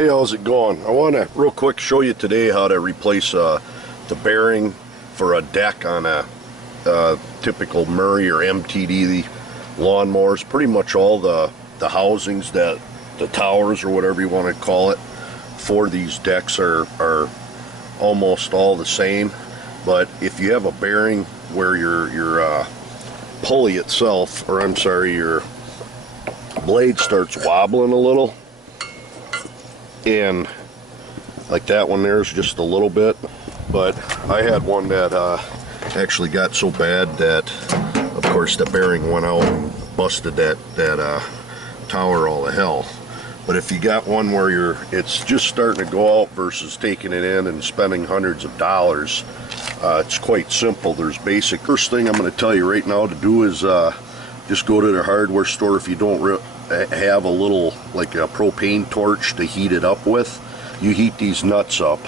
Hey, how's it going? I want to real quick show you today how to replace the bearing for a deck on a typical Murray or MTD lawnmowers. Pretty much all the housings, that the towers or whatever you want to call it for these decks are almost all the same. But if you have a bearing where your pulley itself, or I'm sorry, your blade starts wobbling a little, and like that one there's just a little bit, but I had one that actually got so bad that of course the bearing went out and busted that tower all to hell. But if you got one where it's just starting to go out versus taking it in and spending hundreds of dollars, it's quite simple. There's basic. First thing I'm going to tell you right now to do is just go to the hardware store. If you don't have a little, like a propane torch to heat it up with, you heat these nuts up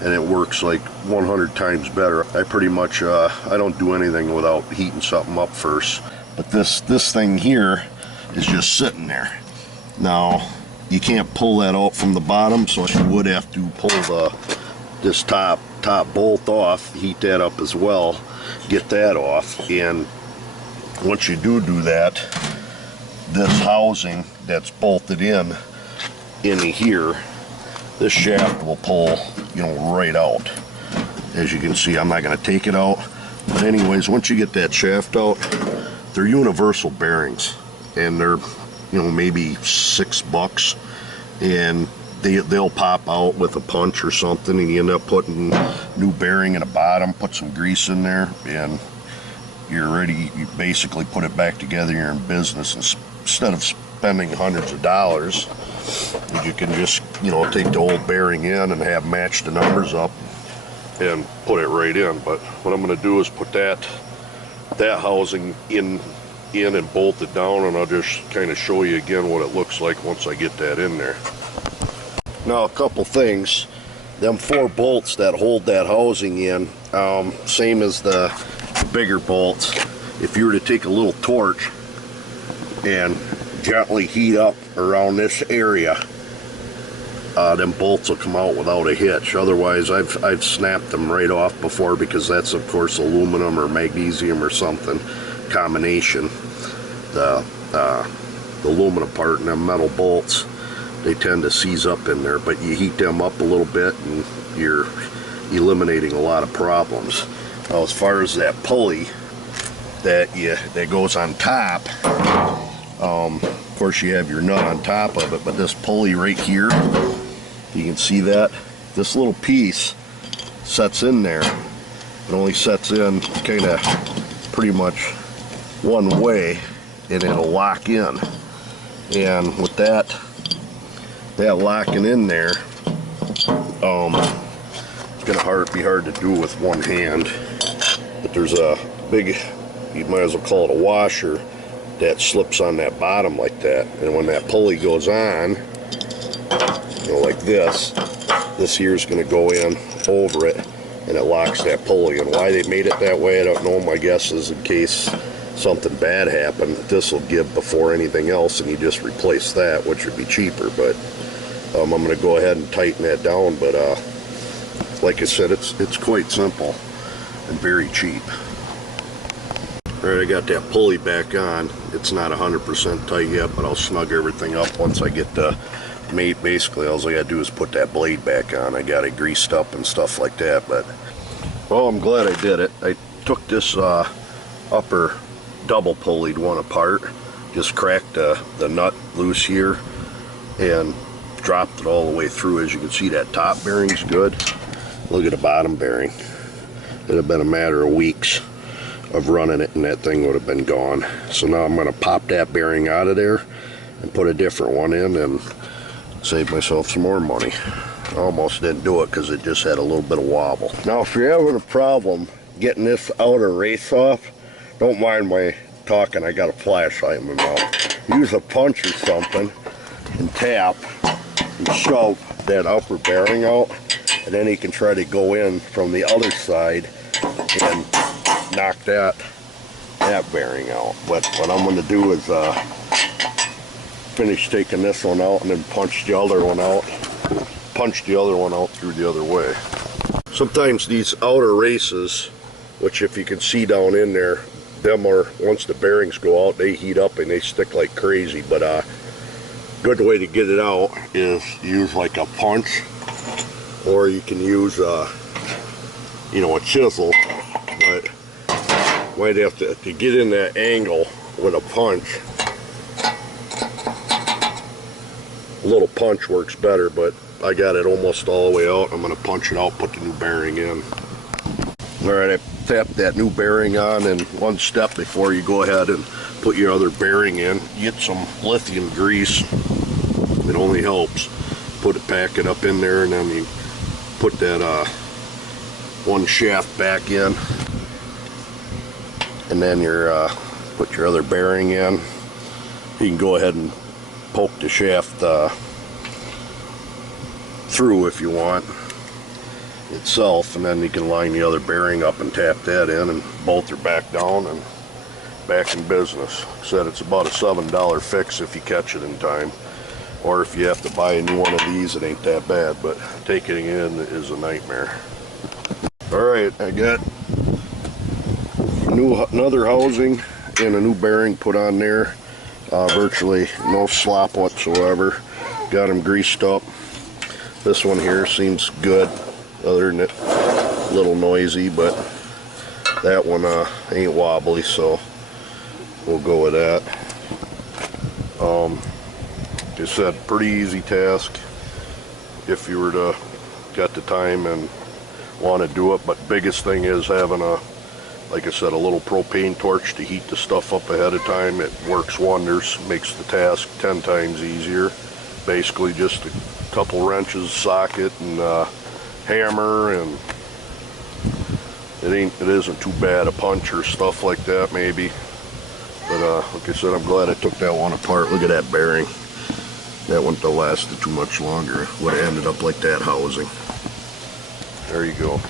and it works like 100 times better. I pretty much I don't do anything without heating something up first. But this thing here is just sitting there. Now you can't pull that out from the bottom, so you would have to pull this top bolt off, heat that up as well, get that off. And once you do that, this housing that's bolted in here, this shaft will pull, you know, right out. As you can see, I'm not going to take it out, but anyways, once you get that shaft out, they're universal bearings, and they're, you know, maybe $6, and they'll pop out with a punch or something, and you end up putting new bearing in the bottom, put some grease in there, and you're ready. You basically put it back together, you're in business. Instead of spending hundreds of dollars, you can just, you know, take the old bearing in and have matched the numbers up and put it right in. But what I'm going to do is put that housing in and bolt it down, and I'll just kind of show you again what it looks like once I get that in there. Now, a couple things. Them 4 bolts that hold that housing in, same as the bigger bolts. If you were to take a little torch and gently heat up around this area, them bolts will come out without a hitch. Otherwise, I've snapped them right off before, because that's of course aluminum or magnesium or something combination. The aluminum part and them metal bolts, they tend to seize up in there, but you heat them up a little bit and you're eliminating a lot of problems. Now, as far as that pulley that goes on top, of course you have your nut on top of it, but this pulley right here, you can see that this little piece sets in there. It only sets in kind of pretty much one way, and it'll lock in. And with that locking in there, it's gonna be hard to do with one hand. But there's a big, you might as well call it a washer, that slips on that bottom like that. And when that pulley goes on, you know, like this here is going to go in over it, and it locks that pulley. And why they made it that way, I don't know. My guess is in case something bad happened, this will give before anything else, and you just replace that, which would be cheaper. But I'm going to go ahead and tighten that down. But like I said, it's quite simple and very cheap. Alright, I got that pulley back on. It's not 100% tight yet, but I'll snug everything up once I get the mate. Basically, all I gotta do is put that blade back on. I got it greased up and stuff like that. But, well, I'm glad I did it. I took this upper double pulleyed one apart, just cracked the nut loose here, and dropped it all the way through. As you can see, that top bearing's good. Look at the bottom bearing. It'd have been a matter of weeks of running it, and that thing would have been gone. So now I'm going to pop that bearing out of there and put a different one in and save myself some more money. I almost didn't do it because it just had a little bit of wobble. Now, if you're having a problem getting this outer race off, don't mind my talking. I got a flashlight in my mouth. Use a punch or something and tap and shove that upper bearing out, and then you can try to go in from the other side and knock that bearing out. But what I'm going to do is finish taking this one out and then punch the other one out punch the other one out through the other way. Sometimes these outer races, which if you can see down in there, them are, once the bearings go out, they heat up and they stick like crazy. But good way to get it out is use like a punch, or you can use you know, a chisel. But might have to get in that angle with a punch. A little punch works better, but I got it almost all the way out. I'm going to punch it out, put the new bearing in. Alright, I tapped that new bearing on, and one step before you go ahead and put your other bearing in, get some lithium grease. It only helps. Pack it up in there, and then you put that one shaft back in, and then put your other bearing in. You can go ahead and poke the shaft through if you want itself, and then you can line the other bearing up and tap that in, and both are back down and back in business. Said it's about a $7 fix if you catch it in time, or if you have to buy a new one of these, it ain't that bad, but taking it in is a nightmare. Alright, I got another housing and a new bearing put on there. Virtually no slop whatsoever. Got them greased up. This one here seems good, other than it a little noisy, but that one ain't wobbly, so we'll go with that. Just said, pretty easy task if you were to get the time and want to do it, but biggest thing is having like I said, a little propane torch to heat the stuff up ahead of time. It works wonders, makes the task 10 times easier. Basically just a couple wrenches, socket, and hammer, and it isn't too bad. A punch or stuff like that maybe, but like I said, I'm glad I took that one apart. Look at that bearing. That wouldn't have lasted too much longer. Would have ended up like that housing. There you go.